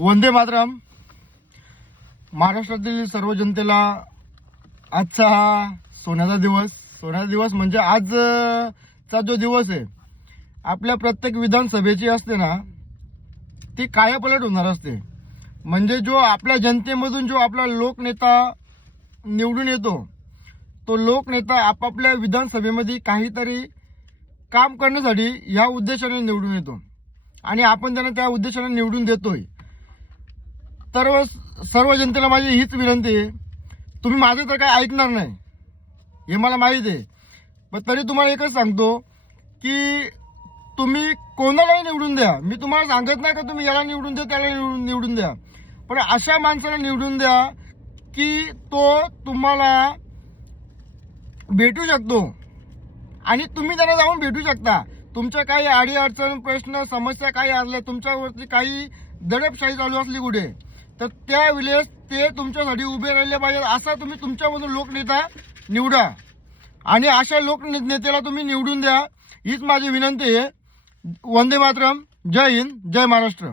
वंदे मातरम. महाराष्ट्रातील सर्व जनतेला आजचा हा सोन्याचा दिवस म्हणजे आजचा जो दिवस आहे आपल्या प्रत्येक विधानसभेची असते ना, ती कायापलट होणार असते. म्हणजे जो आपल्या जनतेमधून जो आपला लोकनेता निवडून येतो, तो लोकनेता आपापल्या विधानसभेमध्ये काहीतरी काम करण्यासाठी ह्या उद्देशाने निवडून येतो आणि आपण त्यांना त्या उद्देशाने निवडून देतोय. तर सर्व जनतेला माझी हीच विनंती आहे, तुम्ही माझं तर काय ऐकणार नाही हे मला माहीत आहे, पण तरी तुम्हाला एकच सांगतो की तुम्ही कोणालाही निवडून द्या. मी तुम्हाला सांगत नाही का तुम्ही याला निवडून द्या त्याला निवडून द्या, पण अशा माणसाला निवडून द्या की तो तुम्हाला भेटू शकतो आणि तुम्ही त्यांना जाऊन भेटू शकता. तुमच्या काही अडीअडचण प्रश्न समस्या काही असल्या, तुमच्यावरती काही दडपशाही चालू असली कुठे, तर त्यावेळेस ते तुमच्यासाठी उभे राहिले पाहिजे. असा तुम्ही तुमच्यामधून लोकनेता निवडा आणि अशा लोकनेत्याला तुम्ही निवडून द्या, हीच माझी विनंती आहे. वंदे मातरम. जय हिंद, जय महाराष्ट्र.